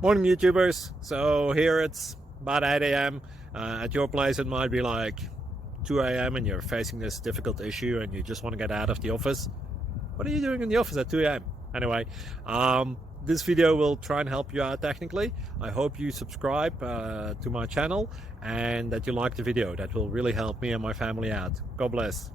Morning, YouTubers. So here it's about 8 a.m. At your place, it might be like 2 a.m. and you're facing this difficult issue and you just want to get out of the office. What are you doing in the office at 2 a.m.? Anyway, this video will try and help you out technically. I hope you subscribe to my channel and that you like the video. That will really help me and my family out. God bless.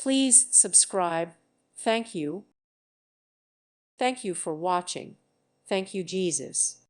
Please subscribe. Thank you. Thank you for watching. Thank you, Jesus.